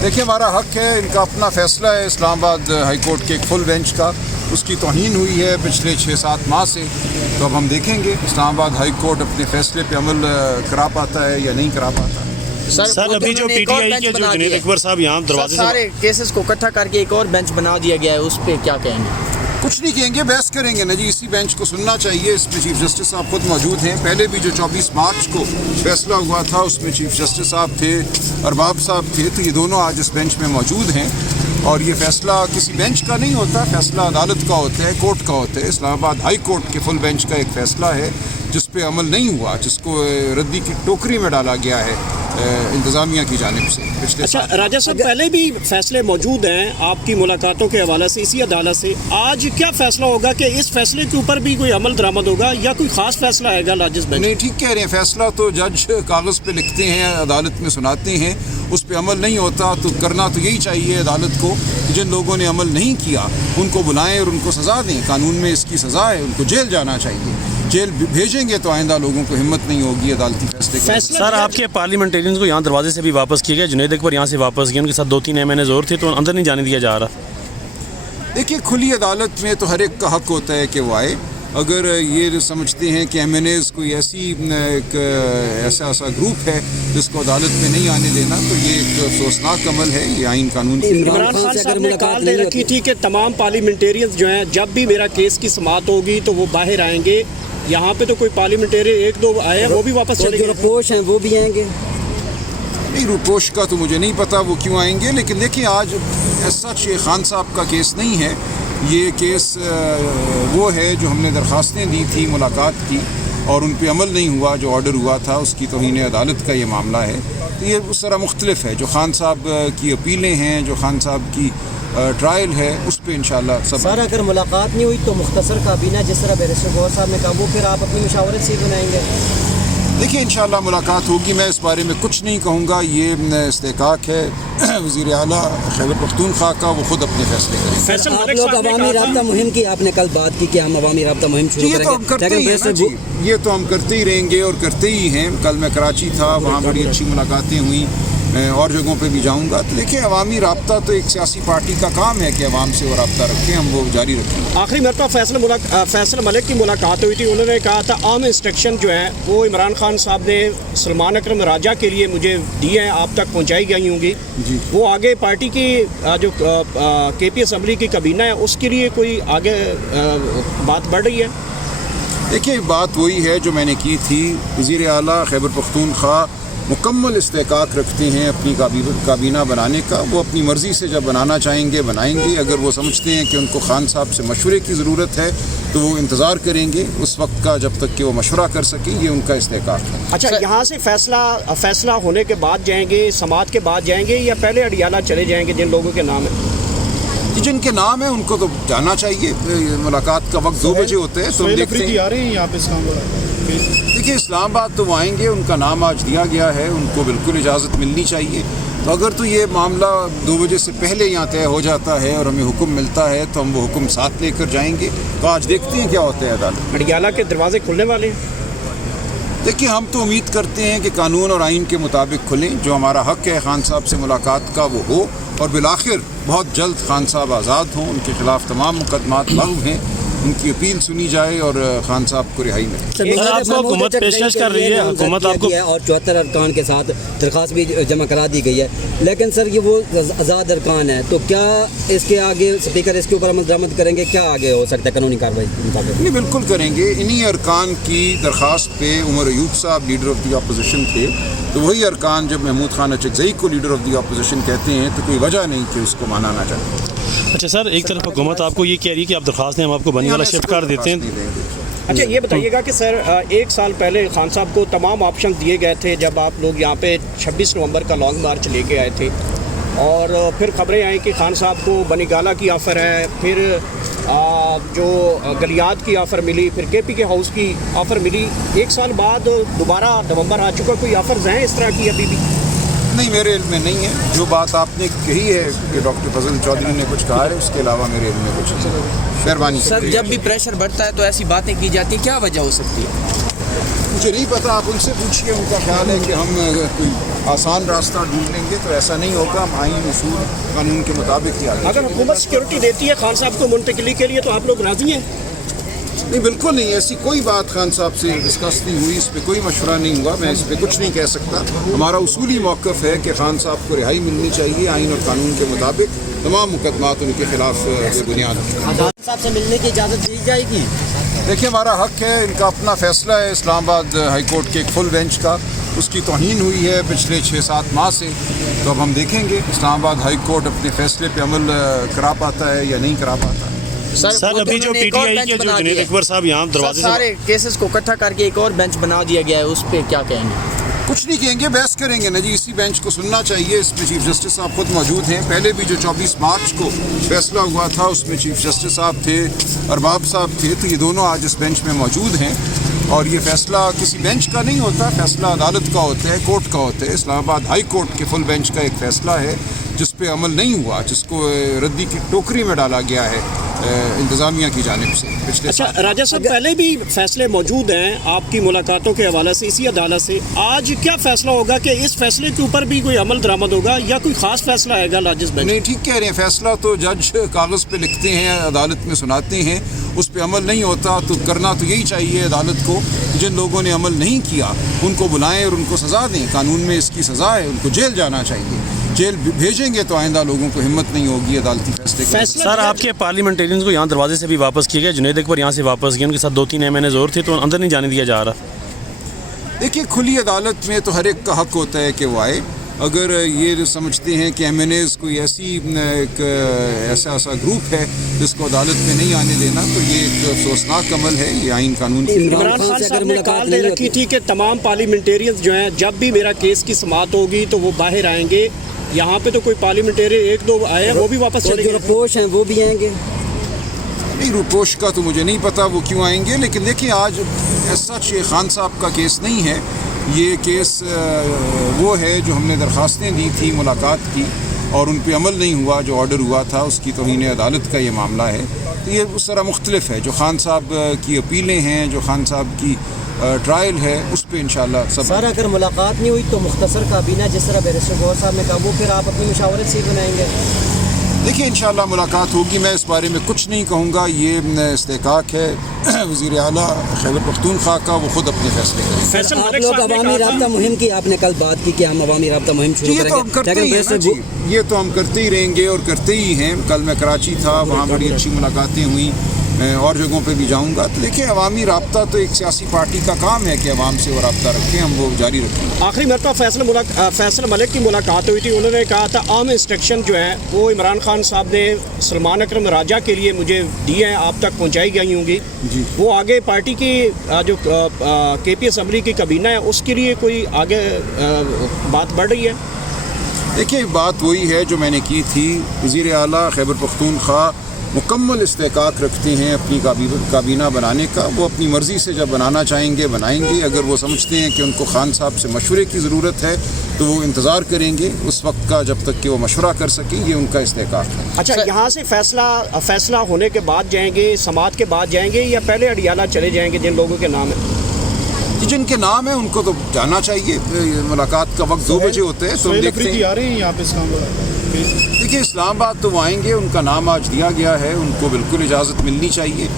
देखिए हमारा हक है, इनका अपना फैसला है इस्लाम आबाद हाई कोर्ट के एक फुल बेंच का, उसकी तौहीन हुई है पिछले 6-7 माह से। तो अब हम देखेंगे इस्लाम आबाद हाई कोर्ट अपने फैसले पे अमल करा पाता है या नहीं करा पाता है। सर अभी जो पीटीआई के जो जुनैद अकबर साहब यहाँ दरवाजे से सारे केसेस को इकट्ठा करके एक और बेंच बना दिया गया है, उस पर क्या कहेंगे? कुछ नहीं कहेंगे, बहस करेंगे ना जी, इसी बेंच को सुनना चाहिए। इसमें चीफ जस्टिस साहब खुद मौजूद हैं। पहले भी जो 24 मार्च को फैसला हुआ था उसमें चीफ जस्टिस साहब थे, अरबाब साहब थे, तो ये दोनों आज इस बेंच में मौजूद हैं। और ये फैसला किसी बेंच का नहीं होता, फैसला अदालत का होता है, कोर्ट का होता है। इस्लामाबाद हाई कोर्ट के फुल बेंच का एक फैसला है जिस पे अमल नहीं हुआ, जिसको रद्दी की टोकरी में डाला गया है इंतज़ामिया की जानिब से पिछले। अच्छा राजा साहब, पहले भी फैसले मौजूद हैं आपकी मुलाकातों के हवाले से इसी अदालत से। आज क्या फैसला होगा कि इस फैसले के ऊपर भी कोई अमल दरामद होगा या कोई ख़ास फैसला आएगा लार्जेस्ट बेंच? नहीं, ठीक कह रहे हैं, फैसला तो जज कागज़ पे लिखते हैं, अदालत में सुनाते हैं, उस पर अमल नहीं होता। तो करना तो यही चाहिए अदालत को, जिन लोगों ने अमल नहीं किया उनको बुलाएं और उनको सज़ा दें। कानून में इसकी सज़ा है, उनको जेल जाना चाहिए। जेल भेजेंगे तो आइंदा लोगों को हिम्मत नहीं होगी अदालती फैसले। सर आपके पार्लियामेंटेरियंस को यहाँ दरवाजे से भी वापस किया गया, जुनैद अकबर यहाँ से वापस गए, उनके साथ 2-3 MNAs और थे, तो अंदर नहीं जाने दिया जा रहा। देखिए खुली अदालत में तो हर एक का हक होता है कि वो आए। अगर ये समझते हैं कि MNAs कोई ऐसा ग्रुप है जिसको अदालत में नहीं आने देना, तो ये एक अफसोसनाक अमल है, ये आइन कानून। इमरान खान साहब ने कॉल दे रखी थी कि तमाम पार्लियामेंटेरियंस जो हैं जब भी मेरा केस की समाअत होगी तो वो बाहर आएंगे। यहाँ पे तो कोई पार्लियामेंटेरियन 1-2 आए हैं, वो भी वापस चले गए। रुपोश हैं वो भी आएंगे? नहीं, रुपोश का तो मुझे नहीं पता वो क्यों आएंगे, लेकिन देखिए आज सच खान साहब का केस नहीं है, ये केस वो है जो हमने दरख्वास्तें दी थी मुलाकात की और उन पर अमल नहीं हुआ, जो ऑर्डर हुआ था उसकी तौहीन अदालत का ये मामला है। तो ये उस तरह मुख्तलिफ है, जो खान साहब की अपीलें हैं, जो खान साहब की ट्रायल है, उस पर इंशाल्लाह सब। सर अगर मुलाकात नहीं हुई तो मुख्तसर काबीना जिस तरह बैरिस्टर गौहर साहब ने कहा, वो फिर आप अपनी मशावरत से ही बनाएंगे? देखिए इंशाल्लाह मुलाकात होगी, मैं इस बारे में कुछ नहीं कहूँगा, ये इस्तेकाक है वज़ीर आला खैबर पख्तूनख्वा का, वो खुद अपने फैसले करेंगे। आप लोग अवामी राब्ता मुहिम की आपने कल बात की कि हम अवामी राब्ता मुहिम शुरू करेंगे, ये तो हम करते ही हैं जी, ये तो हम करते ही रहेंगे और करते ही हैं। कल मैं कराची था, वहाँ बड़ी अच्छी मुलाकातें हुई, और जगहों पे भी जाऊंगा। तो देखिए अवामी राब्ता तो एक सियासी पार्टी का काम है कि अवाम से वो राब्ता रखें, हम वो जारी रखें। आखिरी मरतबा फैसल मलिक की मुलाकात हुई थी, उन्होंने कहा था अहम इंस्ट्रक्शन जो है वो इमरान खान साहब ने सलमान अकरम राजा के लिए मुझे दिए हैं, आप तक पहुँचाई गई होंगी जी। वो आगे पार्टी की जो KP असम्बली की काबीना है उसके लिए कोई आगे बात बढ़ रही है? देखिए बात वही है जो मैंने की थी, वज़ीर आला खैबर पख्तूनख्वा मुकम्मल इस्तेकाक रखते हैं अपनी काबीना बनाने का। वो अपनी मर्ज़ी से जब बनाना चाहेंगे बनाएंगे, अगर वो समझते हैं कि उनको खान साहब से मशवरे की ज़रूरत है तो वो इंतज़ार करेंगे उस वक्त का जब तक कि वो मशवरा कर सकें, ये उनका इस्तेकाक है। अच्छा, यहाँ से फैसला होने के बाद जाएंगे, समाअत के बाद जाएंगे या पहले अडियाला चले जाएंगे जिन लोगों के नाम है? जिनके नाम है उनको तो जाना चाहिए, मुलाकात का वक्त 2 बजे होता है, तो हम देखते हैं। आ रहे हैं यहाँ पे इस्लामाबाद। देखिए इस्लामाबाद तो वो आएंगे, उनका नाम आज दिया गया है, उनको बिल्कुल इजाज़त मिलनी चाहिए। तो अगर तो ये मामला 2 बजे से पहले यहाँ तय हो जाता है और हमें हुक्म मिलता है तो हम वो हुक्म साथ लेकर जाएंगे। तो आज देखते हैं क्या होता है अदालत। अडियाला के दरवाजे खुलने वाले हैं? देखिए हम तो उम्मीद करते हैं कि कानून और आइन के मुताबिक खुलें, जो हमारा हक है खान साहब से मुलाकात का वो हो, और बिलाखिर बहुत जल्द खान साहब आज़ाद हों, उनके खिलाफ तमाम मुकदमात लग़्व हैं, उनकी अपील सुनी जाए और खान साहब को रिहाई मिले। हुकूमत पेशकश कर रही है, हुकूमत आपको और 74 अरकान के साथ दरख्वास्त भी जमा करा दी गई है, लेकिन सर ये वो आज़ाद अरकान है, तो क्या इसके आगे स्पीकर इसके ऊपर अमल दरामद करेंगे? क्या आगे हो सकता है कानूनी कार्रवाई? नहीं, बिल्कुल करेंगे। इन्हीं अरकान की दरख्वास्त पे उमर अयूब साहब लीडर ऑफ दी अपोजिशन थे, तो वही अरकान जब महमूद खान अचकज़ई को लीडर ऑफ दी अपोजिशन कहते हैं तो कोई वजह नहीं कि उसको माना ना जाए। अच्छा सर, एक तरफ हुकूमत आपको ये कह रही है कि आप दरख्वास्त हम आपको बनी वाला शिफ्ट कर देते हैं। अच्छा ये बताइएगा कि सर 1 साल पहले खान साहब को तमाम ऑप्शन दिए गए थे जब आप लोग यहाँ पे 26 नवंबर का लॉन्ग मार्च लेके आए थे, और फिर खबरें आई कि खान साहब को बनीगाला की ऑफ़र है, फिर जो गलियात की ऑफ़र मिली, फिर KP के हाउस की ऑफ़र मिली। 1 साल बाद दोबारा नवंबर आ चुका, कोई ऑफ़र्स हैं इस तरह की अभी भी? नहीं, मेरे इल्म में नहीं है। जो बात आपने कही है कि डॉक्टर फजल चौधरी ने कुछ कहा है, उसके अलावा मेरे इल्म में कुछ नहीं। मेहरबानी सर, जब भी प्रेशर बढ़ता है तो ऐसी बातें की जाती हैं, क्या वजह हो सकती है? मुझे नहीं पता, आप उनसे पूछिए, उनका ख्याल है कि हम कोई आसान रास्ता ढूंढ लेंगे तो ऐसा नहीं होगा। हम आईन उसूल कानून के मुताबिक ही आगे अगर हुकूमत सिक्योरिटी देती है खान साहब को मुंतकली के लिए तो आप लोग राजी हैं? नहीं, बिल्कुल नहीं। ऐसी कोई बात खान साहब से डिस्कस नहीं हुई, इस पर कोई मशवरा नहीं हुआ। मैं इस पर कुछ नहीं कह सकता। हमारा उसूली मौक़िफ़ है कि खान साहब को रिहाई मिलनी चाहिए आइन और कानून के मुताबिक। तमाम मुकदमात उनके खिलाफ बेबुनियाद हैं। खान साहब से मिलने की इजाज़त दी जाएगी? देखिए, हमारा हक़ है, इनका अपना फ़ैसला है इस्लामाबाद हाई कोर्ट के एक फुल बेंच का। उसकी तौहीन हुई है पिछले 6-7 माह से, तो अब हम देखेंगे इस्लामाबाद हाई कोर्ट अपने फ़ैसले पे अमल करा पाता है या नहीं करा पाता है। सर अभी जो पीटीआई के जो जुनैद अकबर साहब यहाँ दरवाजे से सारे केसेस को इकट्ठा करके एक और बेंच बना दिया गया है, उस पर क्या कहेंगे? कुछ नहीं कहेंगे, बहस करेंगे ना जी। इसी बेंच को सुनना चाहिए। इसमें चीफ जस्टिस साहब खुद मौजूद हैं। पहले भी जो 24 मार्च को फैसला हुआ था उसमें चीफ जस्टिस साहब थे, अरबाब साहब थे, तो ये दोनों आज इस बेंच में मौजूद हैं। और ये फैसला किसी बेंच का नहीं होता, फैसला अदालत का होता है, कोर्ट का होता है। इस्लामाबाद हाई कोर्ट के फुल बेंच का एक फ़ैसला है जिस पे अमल नहीं हुआ, जिसको रद्दी की टोकरी में डाला गया है इंतज़ामिया की जानिब से पिछले अच्छा राजा साहब, पहले भी फैसले मौजूद हैं आपकी मुलाकातों के हवाले से इसी अदालत से। आज क्या फैसला होगा कि इस फैसले के ऊपर भी कोई अमल दरामद होगा या कोई ख़ास फैसला आएगा लाजिस बेंच? नहीं, ठीक कह रहे हैं। फैसला तो जज कागज़ पे लिखते हैं, अदालत में सुनाते हैं, उस पर अमल नहीं होता। तो करना तो यही चाहिए अदालत को, जिन लोगों ने अमल नहीं किया उनको बुलाएं और उनको सज़ा दें। कानून में इसकी सज़ा है, उनको जेल जाना चाहिए। जेल भेजेंगे तो आइंदा लोगों को हिम्मत नहीं होगी अदालती फैसले। सर आपके पार्लियामेंटेरियंस को यहाँ दरवाजे से भी वापस किया गया, जुनैद अकबर यहाँ से वापस गए, उनके साथ 2-3 MNAs और थे, तो अंदर नहीं जाने दिया जा रहा। देखिए, खुली अदालत में तो हर एक का हक़ होता है कि वो आए। अगर ये समझते हैं कि MNAs कोई ऐसा ग्रुप है जिसको अदालत में नहीं आने देना, तो ये एक अफसोसनाक अमल है। ये आइन कानून की इमरान खान साहब ने कॉल दे रखी थी कि तमाम पार्लियामेंटेरियंस जो हैं जब भी मेरा केस की समाअत होगी तो वो बाहर आएंगे। यहाँ पे तो कोई पार्लियामेंटेरियन 1-2 आए हैं, वो भी वापस चले जो रुपोश हैं वो भी आएंगे? नहीं, रुपोश का तो मुझे नहीं पता वो क्यों आएंगे। लेकिन देखिए, आज सच ये खान साहब का केस नहीं है। ये केस वो है जो हमने दरख्वास्तें दी थी मुलाकात की और उन पे अमल नहीं हुआ, जो ऑर्डर हुआ था उसकी तौहीन अदालत का ये मामला है। तो ये उस तरह मुख्तलिफ है। जो खान साहब की अपीलें हैं, जो खान साहब की ट्रायल है, उस पर इंशाल्लाह सब। सर अगर मुलाकात नहीं हुई तो मुख्तसर काबीना जिस तरह बैरिस्टर गौहर साहब ने कहा, वो फिर आप अपनी मुशावरत से ही बनाएंगे? देखिए, इंशाल्लाह मुलाकात होगी। मैं इस बारे में कुछ नहीं कहूँगा। ये इस्तेकाक है वज़ीर आला खैबर पख्तूनख्वा का, वो खुद अपने फैसले करें। आप लोग अवामी राब्ता मुहिम की आपने कल बात की कि हम अवामी राब्ता मुहिम शुरू ये तो हम करते ही हैं ना जी, ये तो हम करते ही रहेंगे और करते ही हैं। कल मैं कराची था, वहाँ बड़ी अच्छी मुलाकातें हुई, और जगहों पे भी जाऊंगा। तो देखिए, अवामी राब्ता तो एक सियासी पार्टी का काम है कि अवाम से वो राब्ता रखें, हम वो जारी रखें। आखिरी मरतबा फैसल मलिक की मुलाकात हुई थी, उन्होंने कहा था अहम इंस्ट्रक्शन जो है वो इमरान खान साहब ने सलमान अकरम राजा के लिए मुझे दिए हैं, आप तक पहुँचाई गई होंगी जी। वो आगे पार्टी की जो KP असम्बली की कबीना है उसके लिए कोई आगे बात बढ़ रही है? देखिए, बात वही है जो मैंने की थी। वज़ीर आला खैबर पख्तूनख्वा मुकम्मल इस्तेकाक रखते हैं अपनी काबीना बनाने का। वो अपनी मर्ज़ी से जब बनाना चाहेंगे बनाएंगे। अगर वो समझते हैं कि उनको खान साहब से मशवरे की ज़रूरत है तो वो इंतज़ार करेंगे उस वक्त का जब तक कि वो मशवरा कर सकें। ये उनका इस्तेकाक है। अच्छा, यहाँ से फैसला होने के बाद जाएंगे, समाअत के बाद जाएंगे या पहले अडियाला चले जाएंगे जिन लोगों के नाम है? जिनके नाम है उनको तो जाना चाहिए। मुलाकात का वक्त 2 बजे होते हैं, तो हम देखते हैं। आ रहे हैं यहाँ पे इस्लामाबाद। देखिए, इस्लामाबाद तो वो आएंगे, उनका नाम आज दिया गया है, उनको बिल्कुल इजाज़त मिलनी चाहिए।